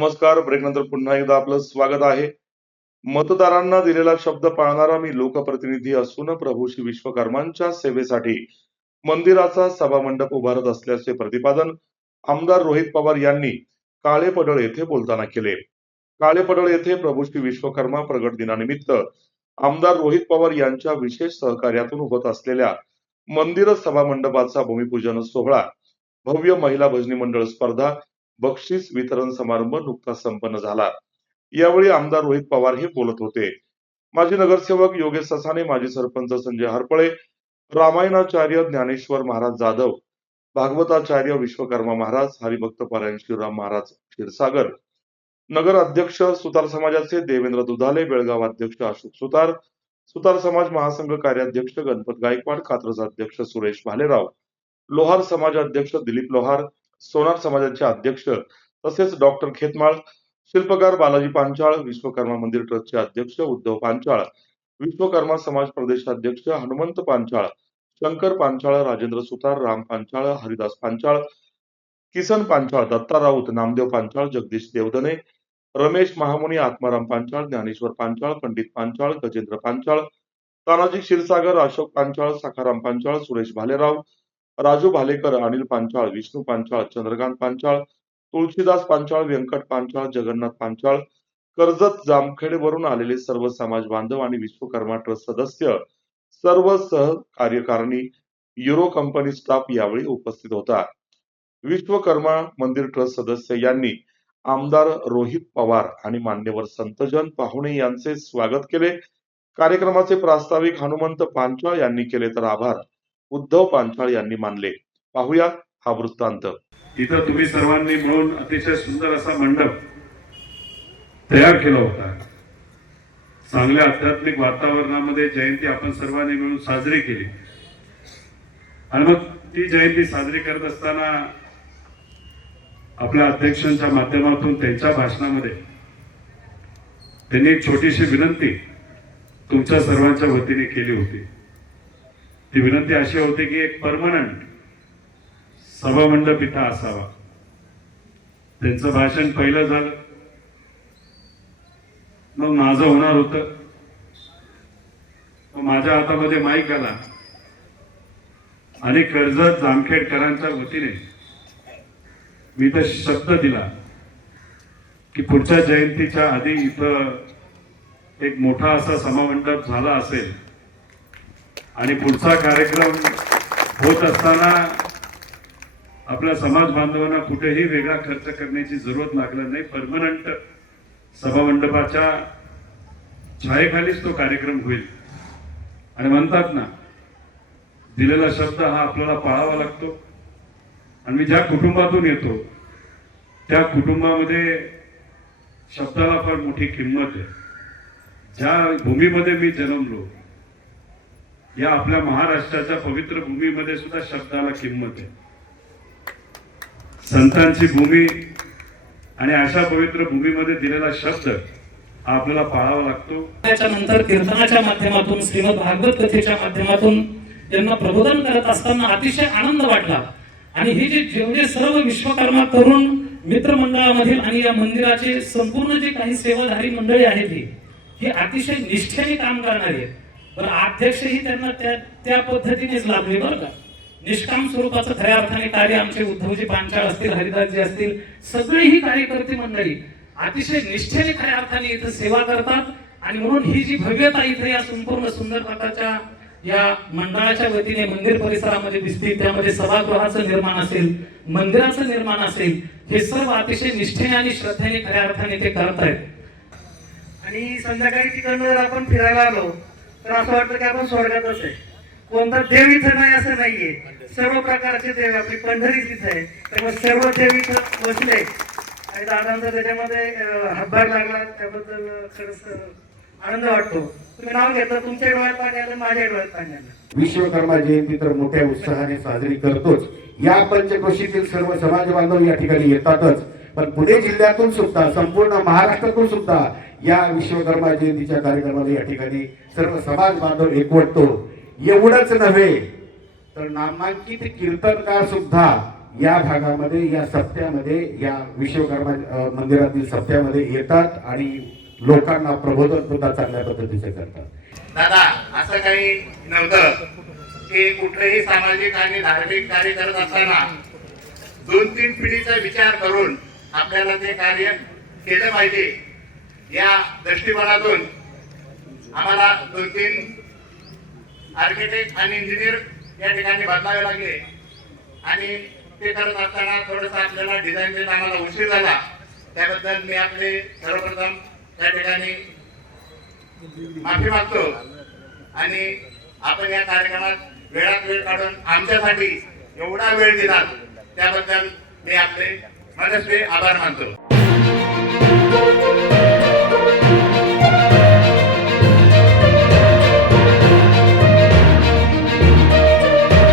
नमस्कार. ब्रेक नंतर पुन्हा एकदा आपलं स्वागत आहे. मतदारांना दिलेला शब्द पाळणारा मी लोकप्रतिनिधी असून प्रभू श्री विश्वकर्मांच्या सेवेसाठी मंदिराचा सभामंडप उभारत असल्याचे प्रतिपादन आमदार रोहित पवार यांनी काळे पडळ येथे बोलताना केले. काळे पडळ येथे प्रभू श्री विश्वकर्मा प्रगट दिनानिमित्त आमदार रोहित पवार यांच्या विशेष सहकार्यातून होत असलेल्या मंदिर सभामंडपाचा भूमिपूजन सोहळा भव्य महिला भजनी मंडळ स्पर्धा बक्षीस वितरण समारंभ नुकताच संपन्न झाला. यावेळी आमदार रोहित पवार हे बोलत होते. माजी नगरसेवक योगेश ससाने माजी सरपंच संजय हरपळे रामायणाचार्य ज्ञानेश्वर महाराज जाधव भागवताचार्य विश्वकर्मा महाराज हरिभक्त पारायण श्रीराम महाराज क्षीरसागर नगर अध्यक्ष सुतार समाजाचे देवेंद्र दुधाले बेळगाव अध्यक्ष अशोक सुतार सुतार समाज महासंघ कार्याध्यक्ष गणपत गायकवाड कात्रज अध्यक्ष सुरेश भालेराव लोहार समाज अध्यक्ष दिलीप लोहार सोनार समाजाचे अध्यक्ष तसेच डॉक्टर खेतमाळ शिल्पकार बालाजी पांचाळ विश्वकर्मा मंदिर ट्रस्टचे अध्यक्ष उद्धव पांचाळ विश्वकर्मा समाज प्रदेशाध्यक्ष हनुमंत पांचाळ शंकर पांचाळ राजेंद्र सुतार राम पांचाळ हरिदास पांचाळ किसन पांचाळ दत्ता राऊत नामदेव पांचाळ जगदीश देवदने रमेश महामुनी आत्माराम पांचाळ ज्ञानेश्वर पांचाळ पंडित पांचाळ गजेंद्र पांचाळ तानाजी क्षीरसागर अशोक पांचाळ सखाराम पांचाळ सुरेश भालेराव राजू भालेकर अनिल पांचाळ विष्णू पांचाळ चंद्रकांत पांचाळ तुळशीदास पांचाळ व्यंकट पांचाळ जगन्नाथ पांचाळ कर्जत जामखेडवरून आलेले सर्व समाज बांधव आणि विश्वकर्मा ट्रस्ट सदस्य सर्व सहकार्यकारिणी युरो कंपनी स्टाफ यावेळी उपस्थित होता. विश्वकर्मा मंदिर ट्रस्ट सदस्य यांनी आमदार रोहित पवार आणि मान्यवर संतजन पाहुणे यांचे स्वागत केले. कार्यक्रमाचे प्रास्ताविक हनुमंत पांचाळ यांनी केले तर आभार. उद्धव पांचाळ यांनी मानले. पाहूया हा वृत्तांत. तिथं तुम्ही सर्वांनी मिळून अतिशय सुंदर असा मंडप तयार केला होता. चांगल्या आध्यात्मिक वातावरणामध्ये जयंती आपण सर्वांनी मिळून साजरी केली. आणि मग ती जयंती साजरी करत असताना आपल्या अध्यक्षांच्या माध्यमातून त्यांच्या भाषणामध्ये त्यांनी एक छोटीशी विनंती तुमच्या सर्वांच्या वतीने केली होती. ती विनंती अशी होती की एक परमनंट सभामंडप इथं असावा. त्यांचं भाषण पहिलं झालं. मग माझं होणार होतं. मग माझ्या हातामध्ये माईक आला. आणि कर्जत जामखेडकरांच्या वतीने मी तर शब्द दिला की पुढच्या जयंतीच्या आधी इथं एक मोठा असा समामंडप झाला असेल. आणि पुढचा कार्यक्रम होत असताना आपल्या समाज बांधवांना कुठेही वेगळा खर्च करण्याची जरूरत लागणार नाही. परमनंट सभामंडपाच्या छायेखालीच तो कार्यक्रम होईल. आणि म्हणतात ना दिलेला शब्द हा आपल्याला पाळावा लागतो. आणि मी ज्या कुटुंबातून येतो त्या कुटुंबामध्ये शब्दाला फार मोठी किंमत आहे. ज्या भूमीमध्ये मी जन्मलो या आपल्या महाराष्ट्राच्या पवित्र भूमीमध्ये सुद्धा शब्दाला किंमत आहे. संतांची भूमी आणि अशा पवित्र भूमीमध्ये दिलेला शब्द आपल्याला पाळावा लागतो. त्याच्यानंतर कीर्तनाच्या माध्यमातून श्रीमद भागवत कथेच्या माध्यमातून त्यांना प्रबोधन करत असताना अतिशय आनंद वाटला. आणि हे जे जेवढे सर्व विश्वकर्मा करून मित्रमंडळामधील आणि या मंदिराचे संपूर्ण जे काही सेवाधारी मंडळी आहेत ही हे अतिशय निष्ठेने काम करणारी आहेत. पण अध्यक्षही त्यांना त्या त्या पद्धतीनेच लाभले बरं का? निष्काम स्वरूपाचं खऱ्या अर्थाने कार्य आमचे उद्धवजी पांचाळ असतील हरिदासजी असतील सगळेही कार्यकर्ते मंडळी अतिशय निष्ठेने खऱ्या अर्थाने इथं सेवा करतात आणि म्हणून ही जी भव्यता इथे या संपूर्ण सुंदर प्रकारच्या या मंडळाच्या वतीने मंदिर परिसरामध्ये दिसतील त्यामध्ये सभागृहाचं निर्माण असेल मंदिराचं निर्माण असेल हे सर्व अतिशय निष्ठेने आणि श्रद्धेने खऱ्या अर्थाने ते करतायत. आणि संध्याकाळी तिकडनं जर आपण फिरायला आलो तर असं वाटतं की आपण स्वर्गातच आहे. कोणता देव इथं नाही असं नाहीये. सर्व प्रकारचे देव आपली पंढरी तिथे आहे. त्यामुळे सर्व देव इथं बसले. आणि दादांचा त्याच्यामध्ये हातभार लागला. त्याबद्दल खरंच आनंद वाटतो. तुम्ही नाव घेतलं तुमच्या डोळ्यात पाणी आलं माझ्या डोळ्यात पाणी आलं. विश्वकर्मा जयंती तर मोठ्या उत्साहाने साजरी करतोच. या पंचक्रोशीतील सर्व समाज बांधव या ठिकाणी येतातच. पण पुणे जिल्ह्यातून सुद्धा संपूर्ण महाराष्ट्रातून सुद्धा या विश्वकर्मा जयंतीच्या कार्यक्रमाला या ठिकाणी सर्व समाज बांधव एकवटतो. एवढंच नव्हे तर नामांकित कीर्तनकार सुद्धा या भागामध्ये या सप्त्यामध्ये या विश्वकर्मा मंदिरातील सप्त्यामध्ये येतात आणि लोकांना प्रबोधन सुद्धा चांगल्या पद्धतीचे करतात. दादा असं काही नव्हतं की कुठलेही सामाजिक आणि धार्मिक कार्य करत असताना दोन तीन पिढीचा विचार करून आपल्याला ते कार्य केलं पाहिजे या दृष्टिकोनातून आम्हाला दोन तीन आर्किटेक्ट आणि इंजिनियर या ठिकाणी बदलावे लागले. आणि ते करत असताना थोडंसं आपल्याला डिझाईन देत आम्हाला उशीर झाला. त्याबद्दल मी आपले सर्वप्रथम त्या ठिकाणी माफी मागतो. आणि आपण या कार्यक्रमात वेळात वेळ काढून आमच्यासाठी एवढा वेळ दिला त्याबद्दल मी आपले మరొకసారి ఆభారమంతులు